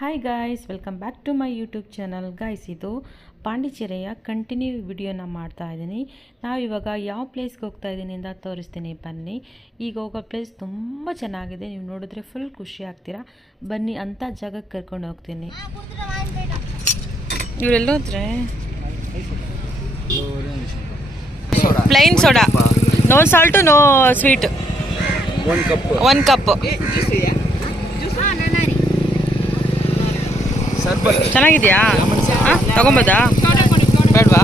Hi guys, welcome back to my YouTube channel. Guys, ಇದು ಪಾಂಡಿಚೇರಿಯ continue ವಿಡಿಯೋನ ಮಾಡ್ತಾ ಇದ್ದೀನಿ. ನಾವು ಇವಾಗ ಯಾವ ಪ್ಲೇಸ್ಗೆ ಹೋಗ್ತಾ ಇದ್ದೀನಿ ಅಂತ ತೋರಿಸ್ತೀನಿ, ಬನ್ನಿ. ಈಗ ಹೋಗೋ ಪ್ಲೇಸ್ ತುಂಬ ಚೆನ್ನಾಗಿದೆ, ನೀವು ನೋಡಿದ್ರೆ ಫುಲ್ ಖುಷಿ ಆಗ್ತೀರಾ. ಬನ್ನಿ, ಅಂಥ ಜಾಗಕ್ಕೆ ಕರ್ಕೊಂಡು ಹೋಗ್ತೀನಿ. ಇವರೆಲ್ಲೋದ್ರೆ plain soda, no salt no sweet, 1 cup. ಚೆನ್ನಾಗಿದೆಯಾ? ತಗೊಂಬೋದಾ? ಬೇಡವಾ?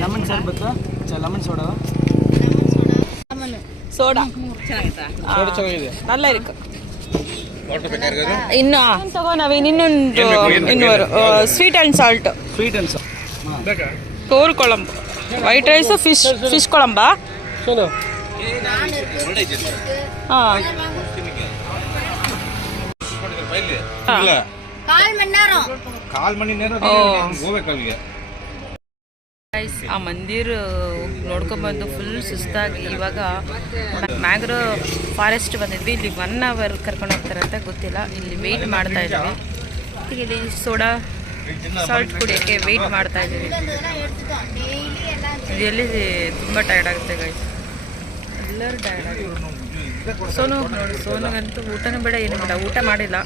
Lemon sharbat, lemon soda, soda நல்லா இருக்கு. ಇನ್ನು ತಗೋ, ನವೀನ್ ಇನ್ನೊಂದು ಸ್ವೀಟ್ ಆ್ಯಂಡ್ ಸಾಲ್ಟ್. ಕೋರು ಕೊಳಂಬು, ವೈಟ್ ರೈಸು, ಫಿಶ್ ಕೊಳಂಬಾ? ಹಾಂ, ಆ ಮಂದಿರ ನೋಡ್ಕೊಂಡ್ಬಂದು ಫುಲ್ ಸುಸ್ತಾಗಿ ಇವಾಗ ಮ್ಯಾಂಗ್ರೋ ಫಾರೆಸ್ಟ್ ಬಂದಿದ್ವಿ. ಇಲ್ಲಿ 1 ಅವರ್ ಕರ್ಕೊಂಡು ಹೋಗ್ತಾರಂತ ಗೊತ್ತಿಲ್ಲ. ಇಲ್ಲಿ ವೆಯ್ಟ್ ಮಾಡ್ತಾ ಇದ್ದೀವಿ. ಇಲ್ಲಿ ಸೋಡಾ ಸಾಲ್ಟ್ ಕುಡಿಯೋಕ್ಕೆ ವೆಯ್ಟ್ ಮಾಡ್ತಾ ಇದ್ದೀವಿ. ಇದರಲ್ಲಿ ತುಂಬ ಟಯರ್ಡ್ ಆಗುತ್ತೆ ಗೈಸ್, ಎಲ್ಲರೂ ಟಯರ್ಡ್ ಆಗುತ್ತೆ. ಸೋನು ನೋಡಿ, ಸೋನುಗಂತೂ ಊಟನೂ ಬೇಡ, ಏನೂ ಬೇಡ, ಊಟ ಮಾಡಿಲ್ಲ.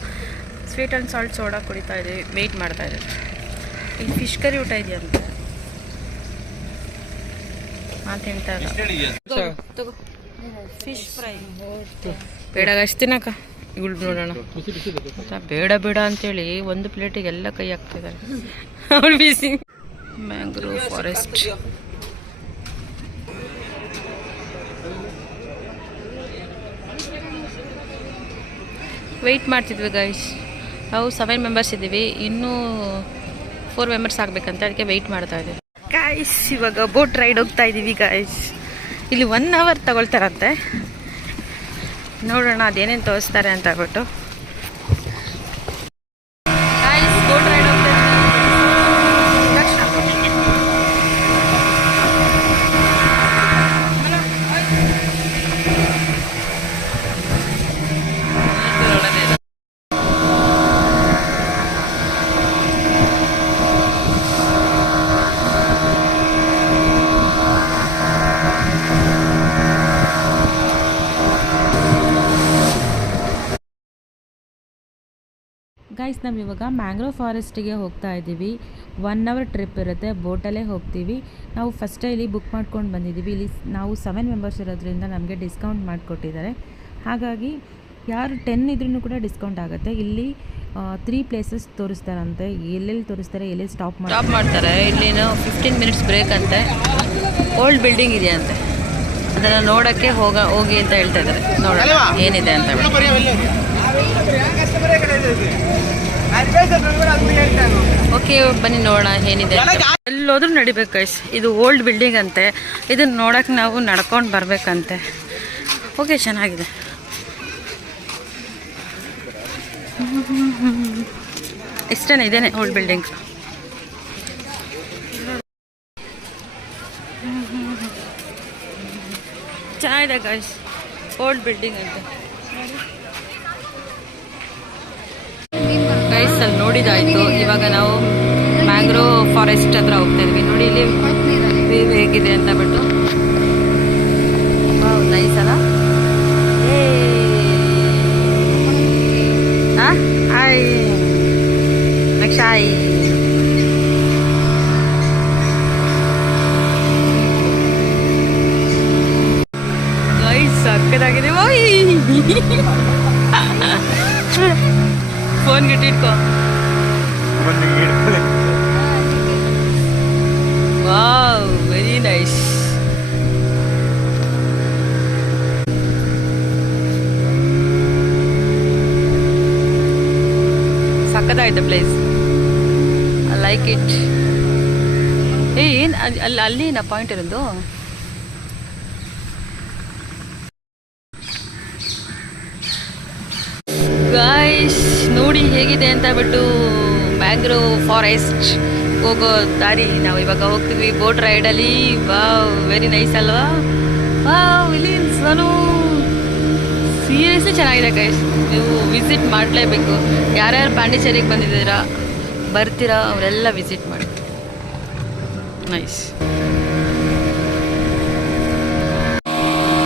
ಸ್ವೀಟ್ ಆ್ಯಂಡ್ ಸಾಲ್ಟ್ ಸೋಡಾ ಕುಡಿತಾ ಇದ್ದೀವಿ, ವೆಯ್ಟ್ ಮಾಡ್ತಾ ಇದ್ದೀವಿ. ಇಲ್ಲಿ ಫಿಶ್ ಕರಿ ಊಟ ಇದೆಯಂತೆ, ತಿಂತಾ ಇಲ್ಲ. ತಗೋ ಫಿಶ್ ಫ್ರೈ. ಬೇಡ ಅಷ್ಟು ತಿನ್ನಕ, ಇವಳು ನೋಡೋಣ. ಬೇಡ ಬೇಡ ಅಂತೇಳಿ ಒಂದು ಪ್ಲೇಟಿಗೆ ಎಲ್ಲ ಕೈ ಹಾಕ್ತಿದ್ದಾರೆ. ಅವಳು ಬಿಸಿ. Mangrove forest. ವೆಯ್ಟ್ ಮಾಡ್ತಿದ್ವಿ ಗೈಸ್. ನಾವು 7 ಮೆಂಬರ್ಸ್ ಇದ್ದೀವಿ, ಇನ್ನೂ 4 ಮೆಂಬರ್ಸ್ ಆಗಬೇಕಂತ, ಅದಕ್ಕೆ ವೆಯ್ಟ್ ಮಾಡ್ತಾ ಇದ್ದೀವಿ ಗಾಯ್ಸ್. ಇವಾಗ ಬೋಟ್ ರೈಡ್ ಹೋಗ್ತಾ ಇದ್ದೀವಿ ಗಾಯ್ಸ್. ಇಲ್ಲಿ 1 ಅವರ್ ತಗೊಳ್ತಾರಂತೆ. ನೋಡೋಣ ಅದೇನೇನು ತೋರಿಸ್ತಾರೆ ಅಂತ ಹೇಳ್ಬಿಟ್ಟು. ಗಾಯ್ಸ್, ಬೋಟ್ ರೈಡ್ ಹೋಗ್ತಾ ಗೈಸ್, ನಾವು ಇವಾಗ ಮ್ಯಾಂಗ್ರೋವ್ ಫಾರೆಸ್ಟಿಗೆ ಹೋಗ್ತಾ ಇದ್ದೀವಿ. 1 ಅವರ್ ಟ್ರಿಪ್ ಇರುತ್ತೆ, ಬೋಟಲ್ಲೇ ಹೋಗ್ತೀವಿ. ನಾವು ಫಸ್ಟೇ ಇಲ್ಲಿ ಬುಕ್ ಮಾಡ್ಕೊಂಡು ಬಂದಿದ್ದೀವಿ. ಇಲ್ಲಿ ನಾವು 7 ಮೆಂಬರ್ಸ್ ಇರೋದ್ರಿಂದ ನಮಗೆ ಡಿಸ್ಕೌಂಟ್ ಮಾಡಿಕೊಟ್ಟಿದ್ದಾರೆ. ಹಾಗಾಗಿ ಯಾರು 10 ಇದ್ರೂ ಕೂಡ ಡಿಸ್ಕೌಂಟ್ ಆಗುತ್ತೆ. ಇಲ್ಲಿ 3 ಪ್ಲೇಸಸ್ ತೋರಿಸ್ತಾರಂತೆ, ಎಲ್ಲೆಲ್ಲಿ ತೋರಿಸ್ತಾರೆ, ಎಲ್ಲೆಲ್ಲಿ ಸ್ಟಾಪ್ ಮಾಡ್ತಾರೆ. ಇಲ್ಲೇನೋ 15 ಮಿನಿಟ್ಸ್ ಬ್ರೇಕ್ ಅಂತೆ. ಓಲ್ಡ್ ಬಿಲ್ಡಿಂಗ್ ಇದೆ ಅಂತೆ, ಅದನ್ನು ನೋಡೋಕ್ಕೆ ಹೋಗಿ ಅಂತ ಹೇಳ್ತಾ ಇದ್ದಾರೆ. ನೋಡೋಣ ಏನಿದೆ ಅಂತ. ಓಕೆ, ಬನ್ನಿ ನೋಡೋಣ ಏನಿದೆ. ಎಲ್ಲೋದ್ರೂ ನಡಿಬೇಕು ಗೈಸ್. ಇದು ಓಲ್ಡ್ ಬಿಲ್ಡಿಂಗ್ ಅಂತೆ, ಇದನ್ನ ನೋಡೋಕೆ ನಾವು ನಡ್ಕೊಂಡು ಬರಬೇಕಂತೆ. ಓಕೆ, ಚೆನ್ನಾಗಿದೆ. ಇಷ್ಟೇ, ಇದೇನೆ ಓಲ್ಡ್ ಬಿಲ್ಡಿಂಗ್. ಚೆನ್ನಾಗಿದೆ ಗೈಸ್, ಓಲ್ಡ್ ಬಿಲ್ಡಿಂಗ್ ಅಂತ. ಗೈಸ್, ಅಲ್ಲಿ ನೋಡಿದಾಯಿತು. ಇವಾಗ ನಾವು ಮ್ಯಾಂಗ್ರೋವ್ ಫಾರೆಸ್ಟ್ ಹತ್ರ ಹೋಗ್ತಾ ಇದ್ವಿ. ನೋಡಿ ಇಲ್ಲಿ ವ್ಯೂ ಹೇಗಿದೆ ಅಂತ ಬಿಟ್ಟು. ನೈಸ್ ಅಲ್ಲ? ಹಾಯ್ ಅಕ್ಷಯ್. ಗೈಸ್, ಸಕ್ಕದಾಗಿದೆ. ಫೋನ್ ಗಿಟ್ಟಿಟ್ಕೋ. Wow, very nice. ಸಕ್ಕತ್ತಾಯ್ತು ಪ್ಲೇಸ್, ಐ ಲೈಕ್ ಇಟ್. ಏನು ಅಲ್ಲಿ ನಾ ಪಾಯಿಂಟ್ ಇರೋದು? ಗಾಯ್ಸ್, ನೋಡಿ ಹೇಗಿದೆ ಅಂತ ಬಿಟ್ಟು ಮ್ಯಾಂಗ್ರೋವ್ ಫಾರೆಸ್ಟ್ ಹೋಗೋ ದಾರಿ ನಾವು ಇವಾಗ ಹೋಗ್ತಿದ್ವಿ ಬೋಟ್ ರೈಡಲ್ಲಿ. ವಾವ್, ವೆರಿ ನೈಸ್ ಅಲ್ವಾ? ವಾವ್, ಇಲ್ಲಿ ಸನು ಸೀರಿಯಸ್ಲಿ ಚೆನ್ನಾಗಿದೆ ಗೈಸ್, ನೀವು ವಿಸಿಟ್ ಮಾಡಲೇಬೇಕು. ಯಾರ್ಯಾರು ಪಾಂಡಿಚೇರಿಗೆ ಬಂದಿದ್ದೀರಾ ಬರ್ತೀರಾ ಅವರೆಲ್ಲ ವಿಸಿಟ್ ಮಾಡಿ. ನೈಸ್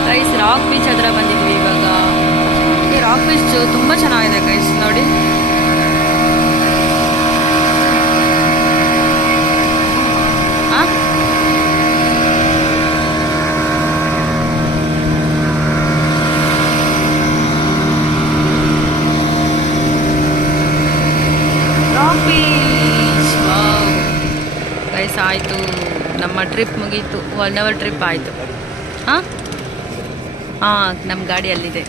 ಗೈಸ್, ರಾಕ್ ಬೀಚ್ ಹತ್ರ ಬಂದಿದ್ವಿ ಇವಾಗ. ಈ ರಾಕ್ ಬೀಚ್ ತುಂಬ ಚೆನ್ನಾಗಿದೆ ಗೈಸ್, ನೋಡಿ. ಗೈಸ್ ಆಯಿತು, ನಮ್ಮ ಟ್ರಿಪ್ ಮುಗೀತು. 1 hour ಟ್ರಿಪ್ ಆಯಿತು. ಹಾಂ ನಮ್ಮ ಗಾಡಿ ಅಲ್ಲಿದೆ.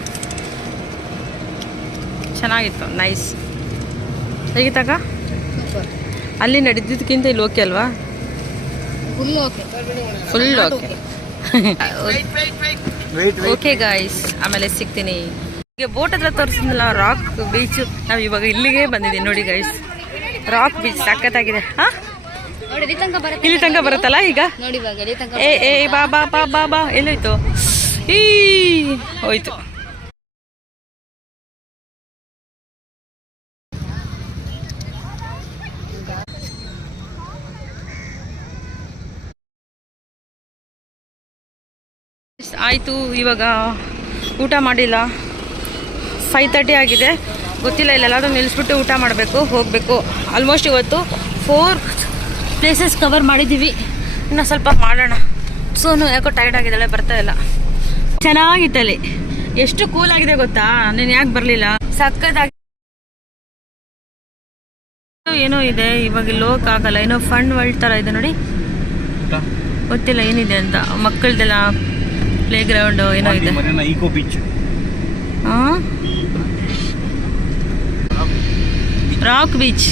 ಚೆನ್ನಾಗಿತ್ತು, ನೈಸ್. ಹೇಗಿತ್ತಾಗ? ಅಲ್ಲಿ ನಡೆದಿದ್ದಕ್ಕಿಂತ ಇಲ್ಲಿ ಓಕೆ ಅಲ್ವಾ? Full okay. ಓಕೆ ಗಾಯ್ಸ್, ಆಮೇಲೆ ಸಿಗ್ತೀನಿ. ಈಗ ಬೋಟ್ ಹತ್ರ ತೋರಿಸಿದ್ನಲ್ಲ ರಾಕ್ ಬೀಚ್, ನಾವು ಇವಾಗ ಇಲ್ಲಿಗೆ ಬಂದಿದ್ದೀವಿ ನೋಡಿ ಗೈಸ್. ರಾಕ್ ಬೀಚ್ ಸಖತ್ತಾಗಿದೆ. ಹಾಂ ಇಲ್ಲಿ ತನಕ ಬರುತ್ತಲ್ಲ ಈಗ. ಏ ಬಾ ಬಾ ಬಾ ಬಾ ಬಾ ಎಲ್ಲೋಯ್ತು? ಹೋಯ್ತು. ಆಯಿತು, ಇವಾಗ ಊಟ ಮಾಡಿಲ್ಲ. 5:30 ಆಗಿದೆ. ಗೊತ್ತಿಲ್ಲ, ಇಲ್ಲೆಲ್ಲಾದ್ರೂ ನಿಲ್ಲಿಸ್ಬಿಟ್ಟು ಊಟ ಮಾಡಬೇಕು, ಹೋಗಬೇಕು. ಆಲ್ಮೋಸ್ಟ್ ಇವತ್ತು 4 ಪ್ಲೇಸಸ್ ಕವರ್ ಮಾಡಿದ್ದೀವಿ. ಇನ್ನು ಸ್ವಲ್ಪ ಮಾಡೋಣ. ಸೋನು ಯಾಕೋ ಟೈರ್ಡ್ ಆಗಿದ್ದಾಳೆ, ಬರ್ತಾ ಇಲ್ಲ. ಚೆನ್ನಾಗಿತ್ತಲ್ಲಿ, ಎಷ್ಟು ಕೂಲ್ ಆಗಿದೆ ಗೊತ್ತಾ? ನೀನು ಯಾಕೆ ಬರಲಿಲ್ಲ? ಸಕ್ಕತ್ತಾಗಿ ಏನೋ ಇದೆ ಇವಾಗ, ಇಲ್ಲಿ ಹೋಗಕ್ಕಾಗಲ್ಲ. ಏನೋ ಫಂಡ್ ವರ್ಲ್ಡ್ ಥರ ಇದೆ ನೋಡಿ, ಗೊತ್ತಿಲ್ಲ ಏನಿದೆ ಅಂತ. ಮಕ್ಕಳದೆಲ್ಲ ಪ್ಲೇ ಗ್ರೌಂಡ್ ಏನೋ ಇದೆ. Eco beach. ಹಾಂ, ರಾಕ್ ಬೀಚ್.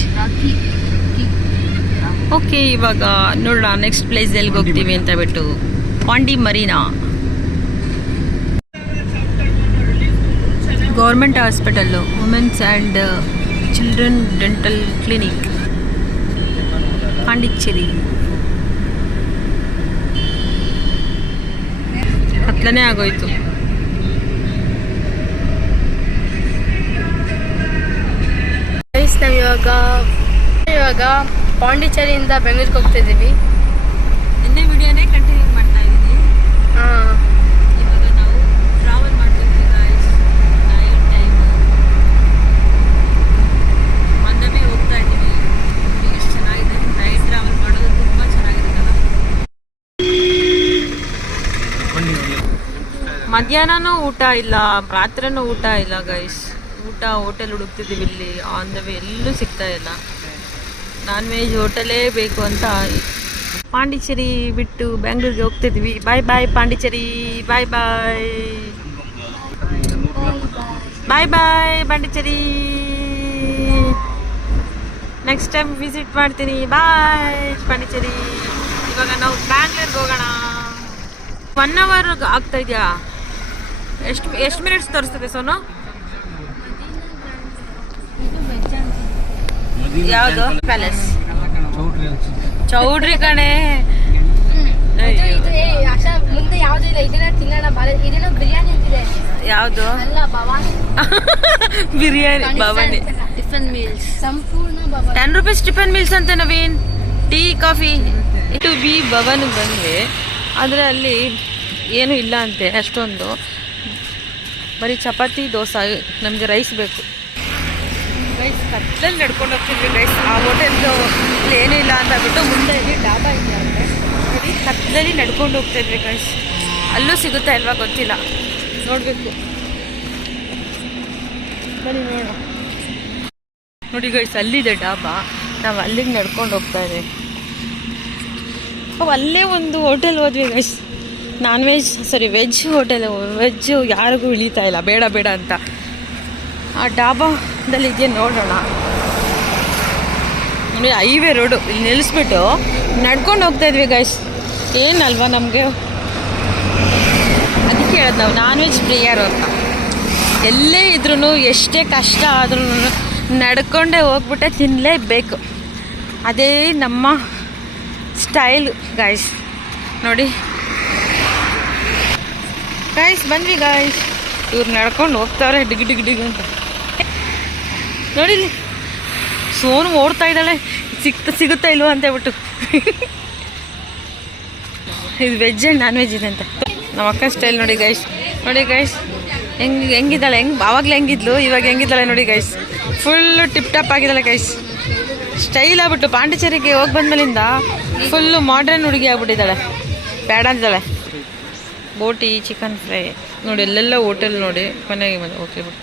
ಓಕೆ, ಇವಾಗ ನೋಡೋಣ ನೆಕ್ಸ್ಟ್ ಪ್ಲೇಸ್ ಎಲ್ಲಿಗೆ ಹೋಗ್ತೀವಿ ಅಂತ ಬಿಟ್ಟು. Pondy Marina, government hospital, women's and children dental clinic, Pondicherry. ಹತ್ತನೇ ಆಗೋಯ್ತು. ನಾವು ಇವಾಗ ಪಾಂಡಿಚೇರಿಯಿಂದ ಬೆಂಗಳೂರಿಗೆ ಹೋಗ್ತಿದ್ದೀವಿ. ನಿನ್ನೆ ವಿಡಿಯೋನೇ ಕಂಟಿನ್ಯೂ ಮಾಡ್ತಾ ಇದ್ದೀನಿ. ಇವಾಗ ನಾವು ಟ್ರಾವೆಲ್ ಮಾಡ್ತಿದ್ದೀವಿ ಗೈಸ್. ನೈಟ್ ಟೈಮ್ ಮಂದಬಿ ಹೋಗ್ತಾ ಇದ್ದೀವಿ. ಎಷ್ಟು ಚೆನ್ನಾಗಿದೆ ನೈಟ್ ಟ್ರಾವೆಲ್ ಮಾಡೋದು, ತುಂಬ ಚೆನ್ನಾಗಿರುತ್ತಲ್ಲ. ಮಧ್ಯಾಹ್ನನೂ ಊಟ ಇಲ್ಲ, ರಾತ್ರಿನೂ ಊಟ ಇಲ್ಲ ಗೈಸ್. ಊಟ ಹೋಟೆಲ್ ಹುಡುಕ್ತಿದ್ದೀವಿ, ಇಲ್ಲಿ ಆನ್ ದ ವೇ ಎಲ್ಲೂ ಸಿಗ್ತಾ ಇಲ್ಲ. ನಾನ್ ವೆಜ್ ಹೋಟೆಲೇ ಬೇಕು ಅಂತ ಪಾಂಡಿಚೇರಿ ಬಿಟ್ಟು ಬೆಂಗಳೂರಿಗೆ ಹೋಗ್ತಿದ್ವಿ. ಬಾಯ್ ಬಾಯ್ ಪಾಂಡಿಚೇರಿ, ಬಾಯ್ ಬಾಯ್ ಬಾಯ್ ಬಾಯ್ ಪಾಂಡಿಚೇರಿ. ನೆಕ್ಸ್ಟ್ ಟೈಮ್ ವಿಸಿಟ್ ಮಾಡ್ತೀನಿ. ಬಾಯ್ ಪಾಂಡಿಚೇರಿ. ಇವಾಗ ನಾವು ಬ್ಯಾಂಗ್ಳೂರ್ಗೆ ಹೋಗೋಣ. 1 hour ಆಗ್ತಾ ಇದೆಯಾ? ಎಷ್ಟು ಮಿನಿಟ್ಸ್ ತೋರಿಸ್ತದೆ ಸೋನು? ಯಾವುದು ಪ್ಯಾಲೇಸ್? ಚೌಡ್ರಿ ಕಣೆ. ಮುಂದೆ ಯಾವ್ದು ಇಲ್ಲ, ಇದನ್ನ ತಿನ್ನೋಣ. ಇದೇನೋ ಬಿರಿಯಾನಿ ಅಂತಿದೆ. ಯಾವುದು? ಅಲ್ಲ, ಭವಾನಿ ಬಿರಿಯಾನಿ. ಭವಾನಿ ಟಿಫನ್ ಮೀಲ್ಸ್, ಸಂಪೂರ್ಣ ಭವಾನಿ. 10 rupees ಟಿಫನ್ ಮೀಲ್ಸ್ ಅಂತ ನವೀನ್. Tea coffee. ಟು ಬಿ ಭವನ್ಗೆ ಬಂದ್ವಿ, ಆದರೆ ಅಲ್ಲಿ ಏನೂ ಇಲ್ಲ ಅಂತೆ ಅಷ್ಟೊಂದು. ಬರೀ ಚಪಾತಿ ದೋಸೆ, ನಮಗೆ ರೈಸ್ ಬೇಕು ಗೈಸ್. ಕತ್ತಲಲ್ಲಿ ನಡ್ಕೊಂಡು ಹೋಗ್ತಿದ್ವಿ ಗೈಸ್. ಆ ಹೋಟೆಲ್ದು ಏನೂ ಇಲ್ಲ ಅಂತ ಬಿಟ್ಟು ಮುಂದೆ ಇಲ್ಲಿ ಡಾಬಾ ಇದೆ ಅಂದರೆ ನೋಡಿ, ಕತ್ತಲಲ್ಲಿ ನಡ್ಕೊಂಡು ಹೋಗ್ತಾಯಿದ್ವಿ ಗೈಸ್. ಅಲ್ಲೂ ಸಿಗುತ್ತಾ ಇಲ್ವಾ ಗೊತ್ತಿಲ್ಲ, ನೋಡಬೇಕು. ಬನ್ನಿ ನೋಡೋಣ. ನೋಡಿ ಗೈಸ್, ಅಲ್ಲಿದೆ ಡಾಬಾ. ನಾವು ಅಲ್ಲಿಗೆ ನಡ್ಕೊಂಡು ಹೋಗ್ತಾ ಇದ್ದೀವಿ. ಅಲ್ಲೇ ಒಂದು ಹೋಟೆಲ್ ಹೋದ್ವಿ guys, non veg veg hotel. Veg ಯಾರಿಗೂ ಇಳಿತಾ ಇಲ್ಲ, ಬೇಡ ಬೇಡ ಅಂತ. ಆ ಡಾಬಾದಲ್ಲಿ ಇದೆಯಾ ನೋಡೋಣ. ನೋಡಿ, ಹೈವೇ ರೋಡು. ಇಲ್ಲಿ ನಿಲ್ಲಿಸ್ಬಿಟ್ಟು ನಡ್ಕೊಂಡು ಹೋಗ್ತಾಯಿದ್ವಿ ಗೈಸ್. ಏನಲ್ವಾ ನಮಗೆ, ಅದಕ್ಕೆ ಹೇಳೋದು ನಾವು ನಾನ್ ವೆಜ್ ಪ್ರಿಯರು ಅಂತ. ಎಲ್ಲೇ ಇದ್ರೂ ಎಷ್ಟೇ ಕಷ್ಟ ಆದ್ರೂ ನಡ್ಕೊಂಡೇ ಹೋಗ್ಬಿಟ್ಟೆ ತಿನ್ನಲೇಬೇಕು. ಅದೇ ನಮ್ಮ ಸ್ಟೈಲ್ ಗೈಸ್. ನೋಡಿ ಗೈಸ್, ಬಂದ್ವಿ ಗೈಸ್. ಇವ್ರು ನಡ್ಕೊಂಡು ಹೋಗ್ತಾವ್ರೆ ಡಿಗ್ ಡಿಗ್ ಡಿಗ್ ಅಂತ. ನೋಡಿಲಿ ಸೋನು ಓಡ್ತಾ ಇದ್ದಾಳೆ, ಸಿಗುತ್ತಾ ಇಲ್ವಾ ಅಂತ ಹೇಳ್ಬಿಟ್ಟು. ಇದು ವೆಜ್ ಆ್ಯಂಡ್ ನಾನ್ ವೆಜ್ ಇದೆ ಅಂತ. ನಮ್ಮ ಅಕ್ಕ ಸ್ಟೈಲ್ ನೋಡಿ ಗೈಸ್, ನೋಡಿ ಗೈಸ್ ಹೆಂಗಿದ್ದಾಳೆ, ಆವಾಗಲೇ ಹೆಂಗಿದ್ಲು ಇವಾಗ ಹೆಂಗಿದ್ದಾಳೆ ನೋಡಿ ಗೈಸ್. ಫುಲ್ಲು ಟಿಪ್ ಟಾಪ್ ಆಗಿದ್ದಾಳೆ ಗೈಸ್. ಸ್ಟೈಲ್ ಆಗ್ಬಿಟ್ಟು ಪಾಂಡಿಚೇರಿಗೆ ಹೋಗಿ ಬಂದ್ಮೇಲಿಂದ ಫುಲ್ಲು ಮಾಡ್ರನ್ ಹುಡುಗಿ ಆಗ್ಬಿಟ್ಟಿದ್ದಾಳೆ. ಬೇಡ ಅಂತಿದ್ದಾಳೆ. ಬೋಟಿ, ಚಿಕನ್ ಫ್ರೈ ನೋಡಿ, ಎಲ್ಲೆಲ್ಲ ಹೋಟೆಲ್ ನೋಡಿ. ಕೊನೆಗೆ ಬಂದು ಓಕೆ ಬಿಟ್ಟು.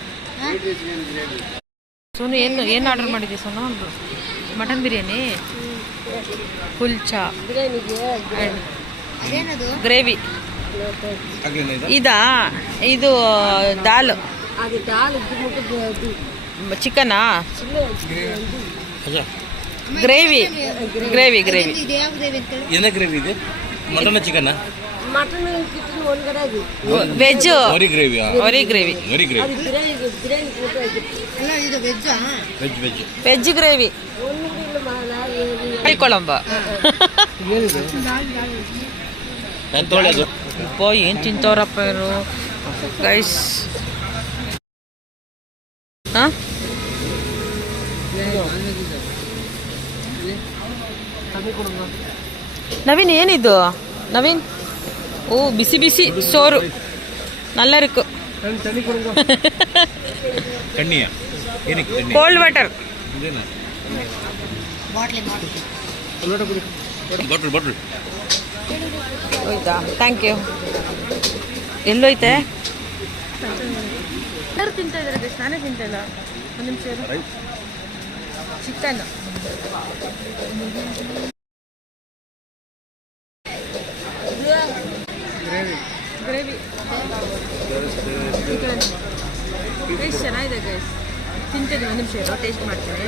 ಸೋನು ಏನು ಆರ್ಡರ್ ಮಾಡಿದ್ದೆ ಸೋನು? Mutton biryani, kulcha, gravy. ಇದಾ? ಇದು ದಾಲ್, ಚಿಕನಾ, ಗ್ರೇವಿ ಗ್ರೇವಿ ಗ್ರೇವಿ. ಏನೇ ಗ್ರೇವಿ ಇದೆ? ಮಟನ್ ಚಿಕನ್ ವೆಜ್ ಒರಿ ಗ್ರೇವಿ. ಒರಿ ಗ್ರೇವಿ, ವೆಜ್ ಗ್ರೇವಿ, ಕೊಳಂಬ. ಅಪ್ಪ ಏನು ತಿಂತವ್ರಪ್ಪ ಇವರು ಗೈಸ್. ಹಾಂ ನವೀನ್ ಏನಿದು? ನವೀನ್ ಓ ಬಿಸಿ ಬಿಸಿ ಸೋರು நல்லா இருக்கு. Cold water. ಹೋಯ್ತಾ? Thank you. ಎಲ್ಲೋಯ್ತೆ? ಎಲ್ಲರೂ ತಿಂತಾ ಇದ್ದಾರೆ, ನಾನೇ ತಿಂತಾ ಇಲ್ಲ. ಒಂದು ನಿಮಿಷ ಚಿಕನ್ ಗ್ರೇವಿ ಟೇಸ್ಟ್ ಚೆನ್ನಾಗಿದೆ ಗೈಸ್. ತಿಂತಿದ್ದೆ, ಒಂದು ನಿಮಿಷ ಟೇಸ್ಟ್ ಮಾಡ್ತೀನಿ.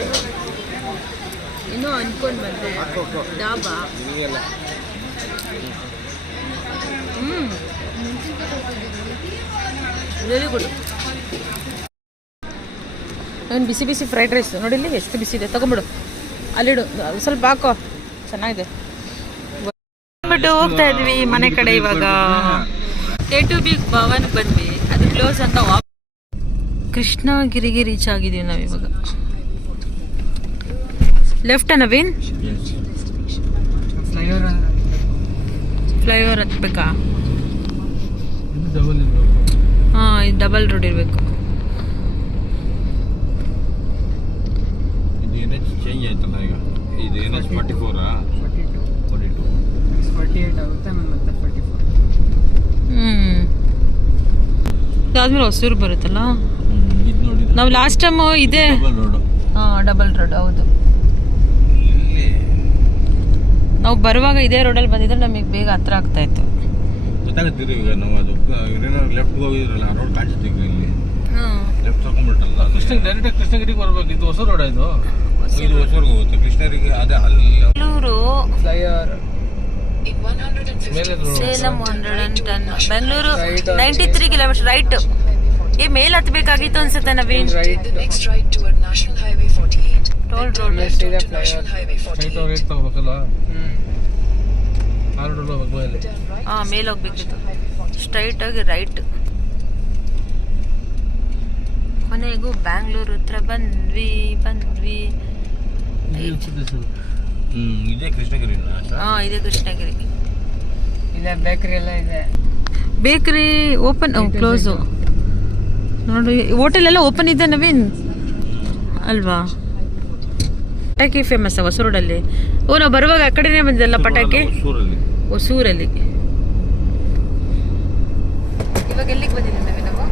ಇನ್ನೂ ಅನ್ಕೊಂಡು ಬಂದೆ ಡಾಬಾ. Very good. ಏನು ಬಿಸಿ ಬಿಸಿ ಫ್ರೈಡ್ ರೈಸ್ ನೋಡಿಲ್ಲಿ ಎಷ್ಟು ಬಿಸಿ ಇದೆ. ತಗೊಂಬಿಡು, ಅಲ್ಲಿಡು, ಸ್ವಲ್ಪ ಹಾಕೋ. ಚೆನ್ನಾಗಿದೆ. ಬಿಟ್ಟು ಹೋಗ್ತಾ ಇದ್ವಿ ಮನೆ ಕಡೆ. ಇವಾಗ A2B ಭವನ್ ಬಂದ್ವಿ, ಅದು ಕ್ಲೋಸ್ ಅಂತ. ಕೃಷ್ಣಗಿರಿಗೆ ರೀಚ್ ಆಗಿದ್ದೀವಿ ನಾವು ಇವಾಗ. ಲೆಫ್ಟ್ ನವೀನ್? ಫ್ಲೈಓವರ್ ಹತ್ಬೇಕಾ? ಹಾಂ, ಇದು ಡಬಲ್ ರೋಡ್ ಇರಬೇಕು. ಚೇಂಜ್ ಆಯ್ತಲ್ಲ ಈಗ. ಇದು NH 44 42 48 ಆಗುತ್ತೆ, ಮತ್ತೆ 44. ಅದಾದ್ಮೇಲೆ ಹೊಸೂರು ಬರುತ್ತಲ್ಲ. ನಾವು ಲಾಸ್ಟ್ ಟೈಮ್ ಇದೆ. ಹಾಂ, ಡಬಲ್ ರೋಡ್ ಹೌದು. ನಾವು ಬರುವಾಗ ಇದೇ ರೋಡಲ್ಲಿ ಬಂದಿದ್ರೆ ನಮಗೆ ಬೇಗ ಹತ್ರ ಆಗ್ತಾ ಇತ್ತು. ಗೊತ್ತಾಗುತ್ತೀರಿ ಈಗ ನಾವು ಅದು ಲೆಫ್ಟ್ ಹೋಗಿದ್ರಲ್ಲ, ಆ ರೋಡ್ ಕಾಣಿಸ್ತೀವಿ ಇಲ್ಲಿ. ಲೆಫ್ಟ್ ತಗೊಂಡ್ಬಿಟ್ಟಲ್ಲ, ಡೈರೆಕ್ಟ್ ಕೃಷ್ಣಗಿರಿಗೆ ಬರ್ಬೇಕು. ಇದು ಹೊಸ ರೋಡ್. ಇದು ಹೊಸೂರ್ಗೆ ಹೋಗುತ್ತೆ. ಕೃಷ್ಣಗಿರಿಗೆ ಅದೇ ಅಲ್ಲಿ Bengaluru, flyover Salem 110, Bengaluru 93 kilometre. Right. ಈ ಮೇಲೆ ಹತ್ಬೇಕಾಗಿತ್ತು ಅನ್ಸುತ್ತೆ ನವೀನ್. Toll road. ಹಾಂ, ಮೇಲೆ ಹೋಗ್ಬೇಕಿತ್ತು. ಸ್ಟ್ರೈಟ್ ಆಗಿ ರೈಟ್. ಕೊನೆಗೂ ಬ್ಯಾಂಗ್ಳೂರು ಹತ್ರ ಬಂದ್ವಿ. ಇದೇ ಕೃಷ್ಣಗಿರಿ. ಹಾಂ, ಇದೇ ಕೃಷ್ಣಗಿರಿ. ಇಲ್ಲ ಬೇಕರಿ ಎಲ್ಲ ಇದೆ. ಬೇಕರಿ ಓಪನ್, ಕ್ಲೋಸು ನೋಡಿ. ಹೋಟೆಲ್ ಎಲ್ಲ ಓಪನ್ ಇದೆ ನವೀನ್ ಅಲ್ವಾ? ಪಟಾಕಿ ಫೇಮಸ್ ಹೊಸ ರೋಡಲ್ಲಿ. ಓ, ನಾವು ಬರುವಾಗ ಆ ಕಡೆನೇ ಬಂದಿದ್ದಲ್ಲ ಪಟಾಕಿ. ಹೊಸೂರಲ್ಲಿ. ಇವಾಗ ಎಲ್ಲಿಗೆ ಬಂದಿದ್ದೀವಿ ನವೀನ್ ನಾವು?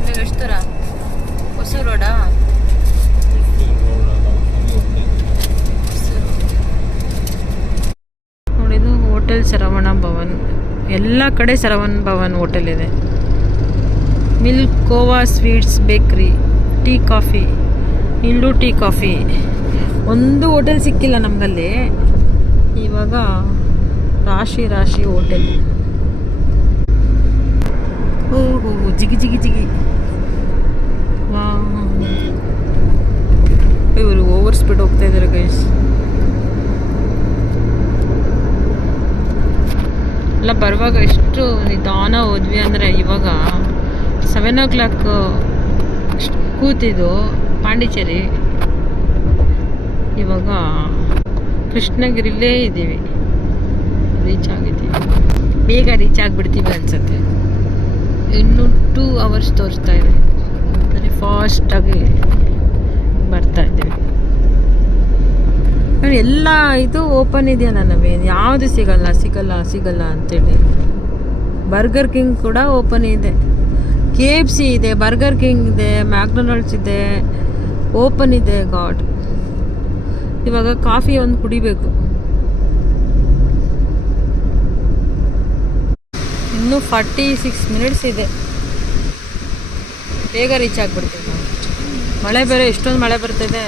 ಇವಾಗ ಎಷ್ಟು ದೂರ? ಹೊಸೂರು ರೋಡಾ? ನೋಡಿದು ಹೋಟೆಲ್ ಶರವಣ ಭವನ್. ಎಲ್ಲ ಕಡೆ ಶರವಣ ಭವನ್ ಹೋಟೆಲ್ ಇದೆ. ಮಿಲ್ಕ್ ಕೋವಾ ಸ್ವೀಟ್ಸ್ ಬೇಕ್ರಿ, ಟೀ ಕಾಫಿ. ಇಲ್ಲೂ ಟೀ ಕಾಫಿ. ಒಂದು ಹೋಟೆಲ್ ಸಿಕ್ಕಿಲ್ಲ ನಮಗಲ್ಲಿ. ಇವಾಗ ರಾಶಿ ಹೋಟೆಲ್. ಓಹೋ, ಜಿಗಿ ಜಿಗಿ ಜಿಗಿ. ವಾ, ಇವರು ಓವರ್ ಸ್ಪೀಡ್ ಹೋಗ್ತಾ ಇದ್ದಾರೆ ಗೈಸ್. ಎಲ್ಲ ಬರುವಾಗ ಎಷ್ಟು ನಿಧಾನ ಹೋದ್ವಿ ಅಂದರೆ ಇವಾಗ 7 o'clock ಕೂತಿದ್ದು ಪಾಂಡಿಚೇರಿ. ಇವಾಗ ಕೃಷ್ಣಗಿರಿಲೇ ಇದ್ದೀವಿ, ರೀಚ್ ಆಗಿದ್ದೀವಿ. ಬೇಗ ರೀಚ್ ಆಗಿಬಿಡ್ತೀವಿ ಅನ್ಸುತ್ತೆ. ಇನ್ನೂ 2 hours ತೋರಿಸ್ತಾ ಇದೆ. ಅಂದರೆ ಫಾಸ್ಟಾಗಿ ಬರ್ತಾ ಇದ್ದೀವಿ. ನೋಡಿ ಎಲ್ಲ ಇದು ಓಪನ್ ಇದೆಯಲ್ಲ, ನಾವೇನು ಯಾವುದು ಸಿಗಲ್ಲ ಅಂತೇಳಿ. ಬರ್ಗರ್ ಕಿಂಗ್ ಕೂಡ ಓಪನ್ ಇದೆ, KFC ಇದೆ, ಬರ್ಗರ್ ಕಿಂಗ್ ಇದೆ, ಮ್ಯಾಕ್ಡೊನಾಲ್ಡ್ಸ್ ಇದೆ, ಓಪನ್ ಇದೆ. ಗಾಡ್, ಇವಾಗ ಕಾಫಿ ಒಂದು ಕುಡಿಬೇಕು. ಇನ್ನೂ 46 minutes ಇದೆ, ಬೇಗ ರೀಚ್ ಆಗಿಬಿಡ್ತೀವಿ ನಾವು. ಮಳೆ ಬೇರೆ, ಎಷ್ಟೊಂದು ಮಳೆ ಬರ್ತಿದೆ.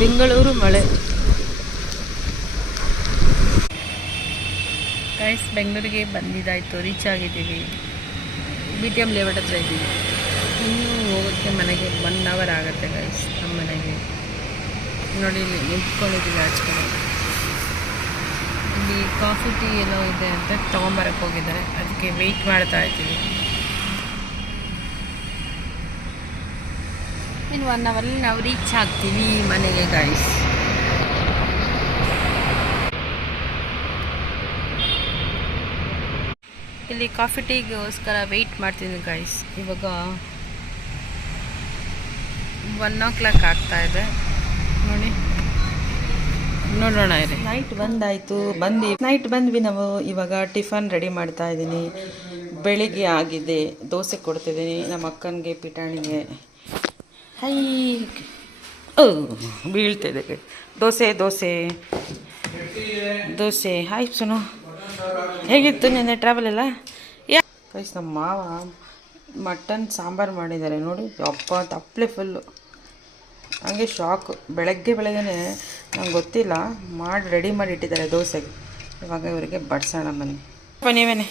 ಬೆಂಗಳೂರು ಮಳೆ. ಗೈಸ್, ಬೆಂಗಳೂರಿಗೆ ಬಂದಿದ್ದಾಯಿತು, ರೀಚ್ ಆಗಿದ್ದೀವಿ. BTM ಲೇಔಟ್ ಹತ್ರ ಇದ್ದೀವಿ. ಇನ್ನೂ ಹೋಗೋಕ್ಕೆ ಮನೆಗೆ 1 hour ಆಗುತ್ತೆ ಗೈಸ್. ನಮ್ಮ ಮನೆಗೆ ನೋಡಿ, ಇಲ್ಲಿ ನಿಂತ್ಕೊಂಡಿದ್ದೀವಿ ಆಚೆಕಡೆ. ಇಲ್ಲಿ ಕಾಫಿ ಟೀ ಎಲ್ಲೋ ಇದೆ ಅಂತ ತೊಗೊಂಬರಕ್ಕೆ ಹೋಗಿದ್ದಾರೆ, ಅದಕ್ಕೆ ವೆಯ್ಟ್ ಮಾಡ್ತಾ ಇದ್ದೀವಿ. ಇನ್ನು 1 ಅವರಲ್ಲಿ ನಾವು ರೀಚ್ ಆಗ್ತೀವಿ ಮನೆಗೆ ಗೈಸ್. ಇಲ್ಲಿ ಕಾಫಿ ಟೀಗೋಸ್ಕರ ವೆಯ್ಟ್ ಮಾಡ್ತೀನಿ ಗೈಸ್. ಇವಾಗ 1 o'clock ಆಗ್ತಾ ಇದೆ ನೋಡಿ, ನೋಡೋಣ ಇದೆ. ನೈಟ್ ಬಂದ್ವಿ ನಾವು. ಇವಾಗ ಟಿಫನ್ ರೆಡಿ ಮಾಡ್ತಾ ಇದ್ದೀನಿ. ಬೆಳಿಗ್ಗೆ ಆಗಿದೆ, ದೋಸೆ ಕೊಡ್ತಿದ್ದೀನಿ ನಮ್ಮ ಅಕ್ಕನಿಗೆ, ಪಿಟಾಣಿಗೆ. ಹೈ, ಬೀಳ್ತಿದೆ ದೋಸೆ. ಹಾಯ್ ಸುನು, ಹೇಗಿತ್ತು ನಿನ್ನೆ ಟ್ರಾವೆಲ್ ಎಲ್ಲ? ಗೈಸ್, ನಮ್ಮ ಮಾವ ಮಟನ್ ಸಾಂಬಾರು ಮಾಡಿದ್ದಾರೆ ನೋಡಿ. ಅಪ್ಪ ತಪ್ಪಲೆ ಫುಲ್ಲು, ಹಂಗೆ ಶಾಕು. ಬೆಳಗ್ಗೆನೇ ನಂಗೆ ಗೊತ್ತಿಲ್ಲ, ರೆಡಿ ಮಾಡಿ ಇಟ್ಟಿದ್ದಾರೆ ದೋಸೆಗೆ. ಇವಾಗ ಇವರಿಗೆ ಬಡ್ಸೋಣ ಬನ್ನಿ. ನೀವೇನೆ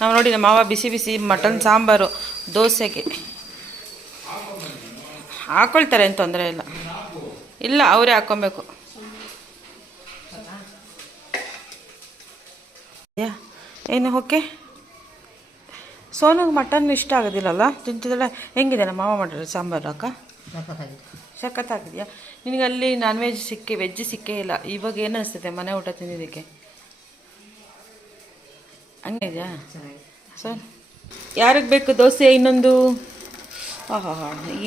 ನಾವು ನೋಡಿ, ನಮ್ಮ ಮಾವ ಬಿಸಿ ಮಟನ್ ಸಾಂಬಾರು ದೋಸೆಗೆ ಹಾಕ್ಕೊಳ್ತಾರೆ, ಏನು ತೊಂದರೆ ಇಲ್ಲ, ಅವರೇ ಹಾಕ್ಕೊಬೇಕು. ಏನು ಓಕೆ. ಸೋನಿಗೆ ಮಟನ್ ಇಷ್ಟ ಆಗೋದಿಲ್ಲಲ್ಲ, ತಿಂತಿದ್ದಲ್ಲ. ಹೆಂಗಿದೆ ನಮ್ಮ ಮಾವ ಮಾಡಿರೋ ಸಾಂಬಾರು ಅಕ್ಕ? ಸಖತ್ತಾಗಿದೆಯಾ? ನಿನಗೆ ಅಲ್ಲಿ ನಾನ್ ವೆಜ್ ಸಿಕ್ಕೇ ಇಲ್ಲ. ಇವಾಗ ಏನು ಅನಿಸ್ತದೆ ಮನೆ ಊಟ ತಿಂದಿದ್ದಕ್ಕೆ? ಹಂಗೆ ಇದೆಯಾ? ಸೊ ಯಾರಿಗೆ ಬೇಕು ದೋಸೆ? ಇನ್ನೊಂದು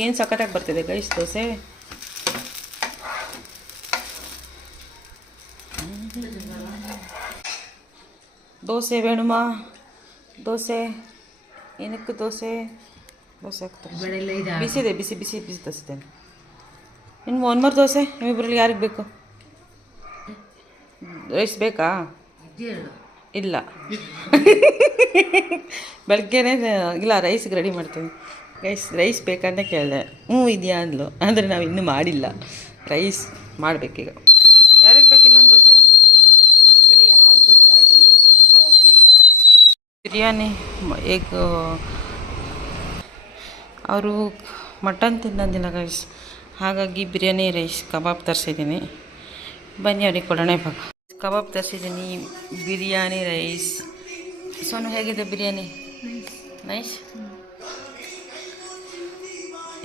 ಏನು ಸಖತ್ತಾಗಿ ಬರ್ತಿದೆ ಗೈಸ್ ದೋಸೆ. ದೋಸೆ ವೇಣುಮ, ದೋಸೆ ಏನಕ್ಕೆ? ದೋಸೆ ಹಾಕ್ತಾರೆ, ಬಿಸಿದೆ, ಬಿಸಿ ತರಿಸ್ತೇನೆ. ಇನ್ನು 1 more ದೋಸೆ. ನಿಮ್ಮಿಬ್ಬರಲ್ಲಿ ಯಾರಿಗೆ ಬೇಕು? ರೈಸ್ ಬೇಕಾ? ಇಲ್ಲ, ಬೆಳಗ್ಗೆನೇ ಇಲ್ಲ, ರೈಸ್ಗೆ ರೆಡಿ ಮಾಡ್ತೀನಿ. ರೈಸ್ ಬೇಕಂತ ಕೇಳಿದೆ, ಇದೆಯಾ ಅಂದ್ಲು. ಅಂದರೆ ನಾವು ಇನ್ನೂ ಮಾಡಿಲ್ಲ, ರೈಸ್ ಮಾಡಬೇಕೀಗ. ಯಾರಿಗೆ ಬೇಕು ಇನ್ನೊಂದು ದೋಸೆ? ಈ ಕಡೆ ಹಾಲು ಕೂಗ್ತಾ ಇದೆ. ಬಿರಿಯಾನಿ ಎಗ್, ಅವರು ಮಟನ್ ತಿನ್ನೋದಿಲ್ಲ ಗೈಸ್, ಹಾಗಾಗಿ ಬಿರಿಯಾನಿ ರೈಸ್ ಕಬಾಬ್ ತರಿಸಿದ್ದೀನಿ. ಬನ್ನಿ ಅವ್ರಿಗೆ ಕೊಡೋಣ. ಇವಾಗ ಕಬಾಬ್ ತರಿಸಿದ್ದೀನಿ, ಬಿರಿಯಾನಿ ರೈಸ್. ಸೋನು ಹೇಗಿದೆ ಬಿರಿಯಾನಿ? ನೈಸ್.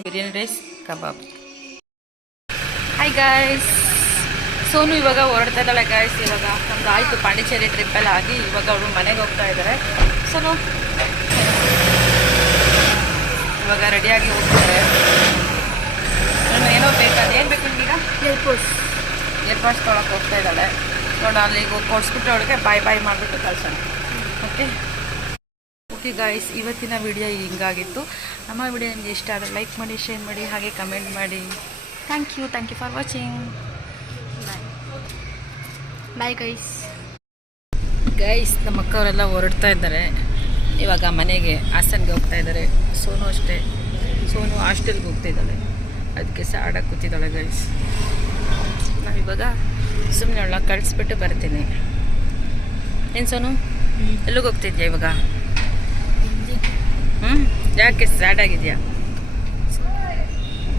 ಬಿರಿಯಾನಿ ರೈಸ್ ಕಬಾಬ್. ಹಾಯ್ ಗಾಯ್ಸ್, ಸೋನು ಇವಾಗ ಹೊರಡ್ತಾ ಇದ್ದಾಳೆ ಗಾಯ್ಸ್. ಇವಾಗ ನಮ್ದು ಆಯಿತು ಪಾಂಡಿಚೇರಿ ಟ್ರಿಪ್ಪೆಲ್ಲ ಆಗಿ, ಇವಾಗ ಅವಳು ಮನೆಗೆ ಹೋಗ್ತಾ ಇದ್ದಾರೆ. ಸೋನು ಇವಾಗ ರೆಡಿಯಾಗಿ ಹೋಗ್ತಾರೆ. ನಾನು ಏನೋ ಬೇಕಾದ್ರೆ ಏನು ಬೇಕು ನಿಮಗೀಗ? ಏರ್ಪೋರ್ಟ್ಸ್ ತೊಗೊಳಕ್ಕೆ ಹೋಗ್ತಾ ಇದ್ದಾಳೆ. ನೋಡ, ಅಲ್ಲಿಗೆ ಹೋಗಿ ಕೊಡಿಸ್ಬಿಟ್ಟು ಅವಳಿಗೆ ಬಾಯ್ ಮಾಡಿಬಿಟ್ಟು ಕಳ್ಸೋಣ. ಓಕೆ ಗಾಯ್ಸ್, ಇವತ್ತಿನ ವಿಡಿಯೋ ಹಿಂಗಾಗಿತ್ತು. ನಮ್ಮ ವಿಡಿಯೋ ನಿಮಗೆ ಇಷ್ಟ ಆದರೆ ಲೈಕ್ ಮಾಡಿ, ಶೇರ್ ಮಾಡಿ, ಹಾಗೆ ಕಮೆಂಟ್ ಮಾಡಿ. Thank you for watching. Bye guys, ನಮ್ಮ ಅಕ್ಕವರೆಲ್ಲ ಹೊರಡ್ತಾ ಇದ್ದಾರೆ ಇವಾಗ ಮನೆಗೆ. ಹಾಸನ್ಗೆ ಹೋಗ್ತಾ ಇದ್ದಾರೆ. ಸೋನು ಅಷ್ಟೇ, ಸೋನು ಹಾಸ್ಟೆಲ್ಗೆ ಹೋಗ್ತಿದ್ದಾಳೆ, ಅದಕ್ಕೆ ಆಡಕ್ಕೆ ಕೂತಿದ್ದಾಳೆ ಗೈಸ್. ನಾವಿವಾಗ ಸುಮ್ಮನೆ ಅವಳ ಕಳಿಸ್ಬಿಟ್ಟು ಬರ್ತೀನಿ. ಏನು ಸೋನು, ಎಲ್ಲಿಗೆ ಹೋಗ್ತಿದ್ಯಾ ಇವಾಗ? ಯಾಕೆ ಸ್ಯಾಡ್ ಆಗಿದೆಯಾ?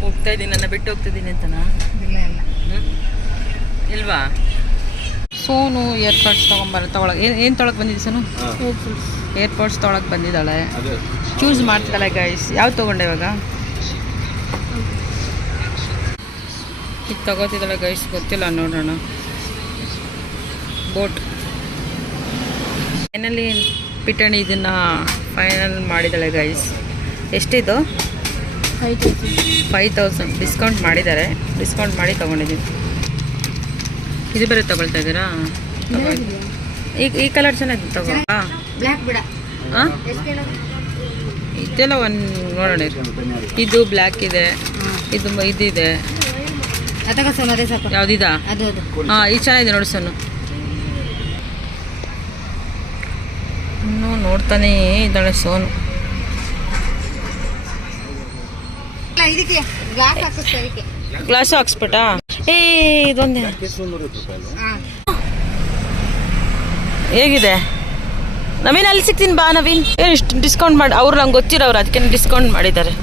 ಹೋಗ್ತಾ ಇದ್ದೀನಿ, ನನ್ನ ಬಿಟ್ಟು ಹೋಗ್ತಿದ್ದೀನಿ ಅಂತನಾ? ಇಲ್ವಾ? ಸೋನು ಏರ್ಪೋರ್ಟ್ಸ್ ತೊಗೊಳಕ್ಕೆ ಏನು ತೊಗೊಳಕ್ಕೆ ಬಂದಿದ್ದೆ ಸೋನು? ಏರ್ಪೋರ್ಟ್ಸ್ ತೊಗೊಳಕ್ಕೆ ಬಂದಿದ್ದಾಳೆ. ಚೂಸ್ ಮಾಡ್ತಾಳೆ ಗೈಸ್. ಯಾವ್ದು ತೊಗೊಂಡೆ ಇವಾಗ? ಇದು ತಗೋತಿದ್ದಾಳೆ ಗೈಸ್, ಗೊತ್ತಿಲ್ಲ, ನೋಡೋಣ. ಬೋಟ್ ಫೈನಲಿ ಪಿಟಣಿ ಇದನ್ನು ಫೈನಲ್ ಮಾಡಿದ್ದಾಳೆ ಗೈಸ್. ಎಷ್ಟಿದು? 5000 ಡಿಸ್ಕೌಂಟ್ ಮಾಡಿದ್ದಾರೆ. ಡಿಸ್ಕೌಂಟ್ ಮಾಡಿ ತೊಗೊಂಡಿದ್ದೀನಿ. ಇದು ಬೇರೆ ತೊಗೊಳ್ತಾ ಇದ್ದೀರಾ? ಈ ಕಲರ್ ಚೆನ್ನಾಗಿ ತಗೋ. ಬ್ಲ್ಯಾಕ್ ಬಿಡ. ಹಾಂ, ಇದೆಲ್ಲ ಒಂದು ನೋಡೋಣ. ಇದು ಬ್ಲ್ಯಾಕ್ ಇದೆ, ಇದು ಇದಿದೆ. ಅದಕ್ಕೆ ಸೋನು ಅದೇ ಸಾಕು. ಯಾವುದಿದಾ? ಅದು ಹಾಂ, ಇದು ಚೆನ್ನಾಗಿದೆ ನೋಡಿ ಸೋನು. ಇನ್ನೂ ನೋಡ್ತಾನೇ ಇದ್ದಾಳೆ ಸೋನು. ಇದಕ್ಕೆ ಗ್ಲಾಸ್ ಹಾಕಿಸ್ತಾ ಇದಕ್ಕೆ. ಗ್ಲಾಸು ಹಾಕ್ಸ್ಬಿಟ್ಟಾ? ಇದೊಂದೇ ಹೇಗಿದೆ ನವೀನ್? ಅಲ್ಲಿ ಸಿಗ್ತೀನಿ ಬಾ ನವೀನ್. ಇಷ್ಟು ಡಿಸ್ಕೌಂಟ್ ಮಾಡಿ ಅವ್ರು ನಂಗೆ ಗೊತ್ತಿರೋರು, ಅದಕ್ಕೆ ಡಿಸ್ಕೌಂಟ್ ಮಾಡಿದ್ದಾರೆ.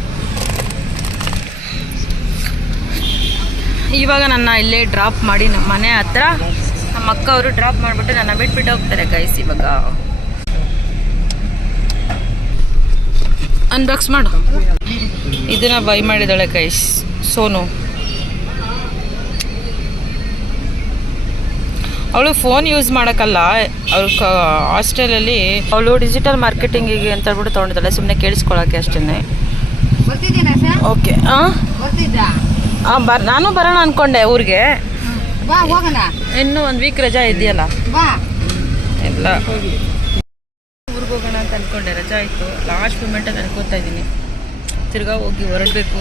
ಇವಾಗ ನನ್ನ ಇಲ್ಲೇ ಡ್ರಾಪ್ ಮಾಡಿ ನಮ್ಮ ಮನೆ ಹತ್ರ ನಮ್ಮ ಅಕ್ಕ ಅವರು ಡ್ರಾಪ್ ಮಾಡಿಬಿಟ್ಟು ನನ್ನ ಬಿಟ್ಬಿಟ್ಟು ಹೋಗ್ತಾರೆ ಗೈಸ್. ಇವಾಗ ಅನ್ಬಾಕ್ಸ್ ಮಾಡು. ಇದನ್ನ ಬೈ ಮಾಡಿದ್ದಾಳೆ ಗೈಸ್ ಸೋನು. ಅವಳು ಫೋನ್ ಯೂಸ್ ಮಾಡೋಕ್ಕಲ್ಲ, ಅವ್ರ ಹಾಸ್ಟೆಲಲ್ಲಿ ಅವಳು ಡಿಜಿಟಲ್ ಮಾರ್ಕೆಟಿಂಗಿಗೆ ಅಂತ ಹೇಳ್ಬಿಟ್ಟು ತೊಗೊಂಡಿದ್ದಾಳೆ, ಸುಮ್ಮನೆ ಕೇಳಿಸ್ಕೊಳ್ಳೋಕ್ಕೆ ಅಷ್ಟೇ. ಓಕೆ. ನಾನು ಬರೋಣ ಅಂದ್ಕೊಂಡೆ ಊರಿಗೆ. ಇನ್ನೂ ಒಂದು ವೀಕ್ ರಜಾ ಇದೆಯಲ್ಲ, ಎಲ್ಲ ಊರಿಗೆ ಹೋಗೋಣ ಅಂತ ಅಂದ್ಕೊಂಡೆ. ರಜಾ ಆಯಿತು, ಲಾಸ್ಟ್ ಮೂಮೆಂಟಲ್ಲಿ ಅನ್ಕೋತಾ ಇದ್ದೀನಿ. ತಿರ್ಗಾ ಹೋಗಿ ಹೊರಡಬೇಕು,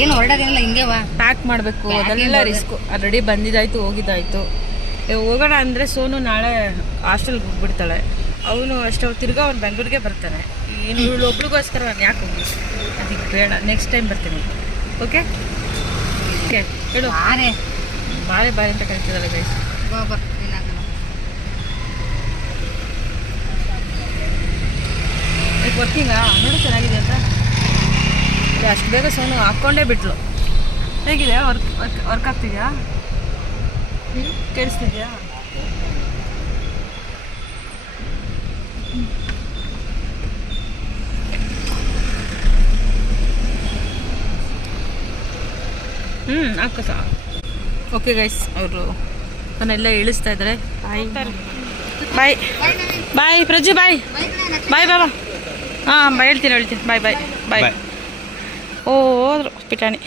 ಏನು ಹೊರಡೋದಿಲ್ಲ, ಹಿಂಗೆ ಪ್ಯಾಕ್ ಮಾಡಬೇಕು, ಅದೆಲ್ಲ ರಿಸ್ಕು. ಆಲ್ರೆಡಿ ಬಂದಿದ್ದಾಯಿತು, ಹೋಗಿದ್ದಾಯಿತು. ಹೋಗೋಣ ಅಂದರೆ ಸೋನು ನಾಳೆ ಹಾಸ್ಟೆಲ್ಗೆ ಹೋಗ್ಬಿಡ್ತಾಳೆ. ಅವನು ಅಷ್ಟೇ, ತಿರ್ಗಾ ಅವ್ನು ಬೆಂಗಳೂರಿಗೆ ಬರ್ತಾನೆ. ಇನ್ನು ಇವಳು ಒಬ್ಳಿಗೋಸ್ಕರ ನಾನು ಯಾಕೆ ಹೋಗಿ, ಅದಕ್ಕೆ ಬೇಡ, ನೆಕ್ಸ್ಟ್ ಟೈಮ್ ಬರ್ತೀನಿ. ಓಕೆ ಓಕೆ ಹೇಳು. ಬಾರೆ ಬಾರೆ ಅಂತ ಕರಿತಿದ್ದಾಳೆ ಗೈಸ್. ಈಗ ವರ್ಕಿಂಗಾ ನೋಡು ಚೆನ್ನಾಗಿದೆ ಅಂತ. ಅಷ್ಟು ಬೇಗ ಸೋನು ಹಾಕ್ಕೊಂಡೇ ಬಿಟ್ಲು. ಹೇಗಿದೆ? ವರ್ಕ್ ಆಗ್ತಿದೆಯಾ? ಕೇಳಿಸ್ತಿದ್ಯಾ? ಹಾಕ ಸಾ. ಓಕೆ ಗೈಸ್, ಅವರು ಅವನ್ನೆಲ್ಲ ಇಳಿಸ್ತಾ ಇದ್ದಾರೆ. ಬಾಯ್ ಬಾಯ್ ಬಾಯ್ ಪ್ರಜು, ಬಾಯ್ ಬಾಯ್ ಬಾಬಾ. ಹಾಂ ಹೇಳ್ತೀನಿ ಬಾಯ್ ಬಾಯ್ ಬಾಯ್. ಓ ಹೋದ್ರು ಪಿಟಾಣಿ.